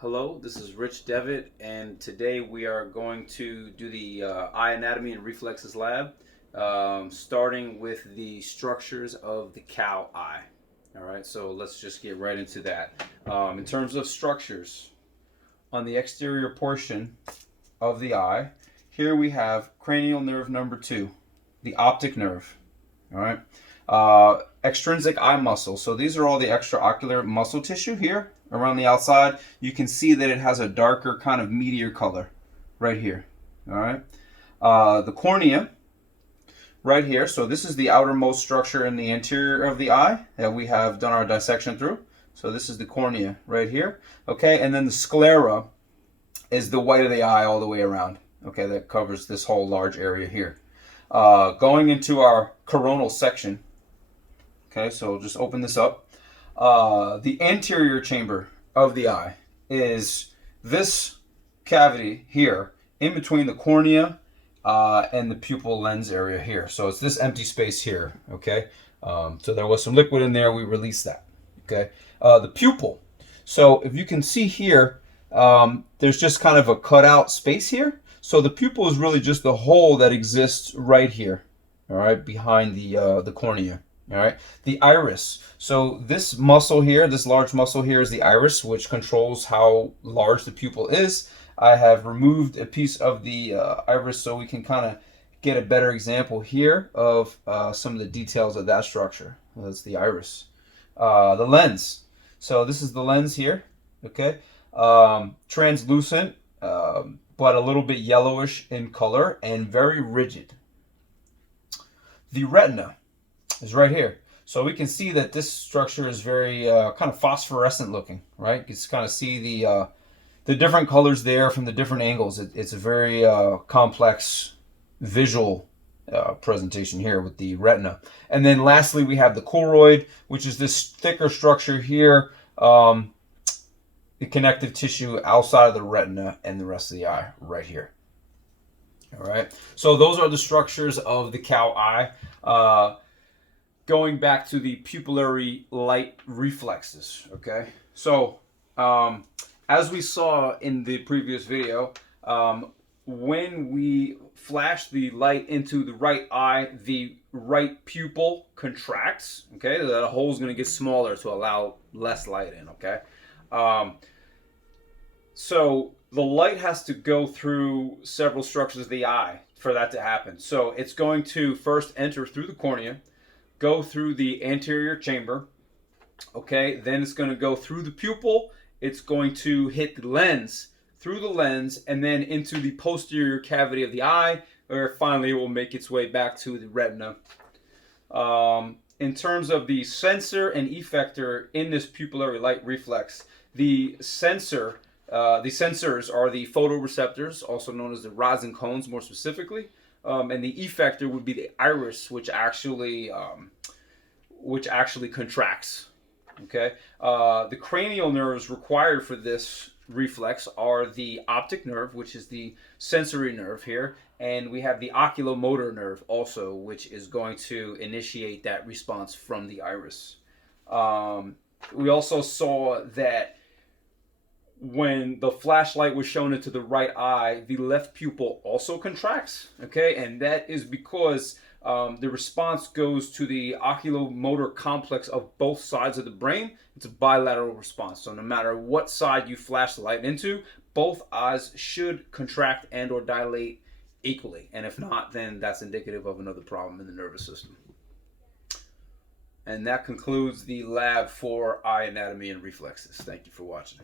Hello, this is Rich Devitt, and today we are going to do the eye anatomy and reflexes lab, starting with the structures of the cow eye. All right, so let's just get right into that. In terms of structures, on the exterior portion of the eye, here we have cranial nerve number 2, the optic nerve. All right. Extrinsic eye muscle. So these are all the extraocular muscle tissue here around the outside. You can see that it has a darker kind of meteor color right here. All right. The cornea right here. So this is the outermost structure in the anterior of the eye that we have done our dissection through. So this is the cornea right here. Okay. And then the sclera is the white of the eye all the way around. Okay. That covers this whole large area here. Going into our coronal section. Okay, so just open this up. The anterior chamber of the eye is this cavity here in between the cornea and the pupil lens area here. So it's this empty space here. Okay, so there was some liquid in there. We released that. Okay, the pupil. So if you can see here, there's just kind of a cutout space here. So the pupil is really just the hole that exists right here. All right, behind the cornea. All right, the iris. So this muscle here, this large muscle here, is the iris, which controls how large the pupil is. I have removed a piece of the iris so we can kind of get a better example here of some of the details of that structure. That's the iris. The lens. So this is the lens here. Okay, translucent, but a little bit yellowish in color and very rigid. The retina is right here. So we can see that this structure is very kind of phosphorescent looking, right? You can kind of see the different colors there from the different angles. It's a very complex visual presentation here with the retina. And then lastly, we have the choroid, which is this thicker structure here, the connective tissue outside of the retina and the rest of the eye right here. All right. So those are the structures of the cow eye. Going back to the pupillary light reflexes, okay? So, as we saw in the previous video, when we flash the light into the right eye, the right pupil contracts, okay? The hole is going to get smaller to allow less light in, okay? So, the light has to go through several structures of the eye for that to happen. So, it's going to first enter through the cornea, go through the anterior chamber, okay, then it's going to go through the pupil, it's going to hit the lens, through the lens, and then into the posterior cavity of the eye, where finally it will make its way back to the retina. In terms of the sensor and effector in this pupillary light reflex, the sensors are the photoreceptors, also known as the rods and cones more specifically. And the effector would be the iris, which actually contracts. Okay. The cranial nerves required for this reflex are the optic nerve, which is the sensory nerve here, and we have the oculomotor nerve also, which is going to initiate that response from the iris. We also saw that when the flashlight was shown into the right eye, the left pupil also contracts, okay? And that is because the response goes to the oculomotor complex of both sides of the brain. It's a bilateral response. So no matter what side you flash the light into, both eyes should contract and or dilate equally. And if not, then that's indicative of another problem in the nervous system. And that concludes the lab for eye anatomy and reflexes. Thank you for watching.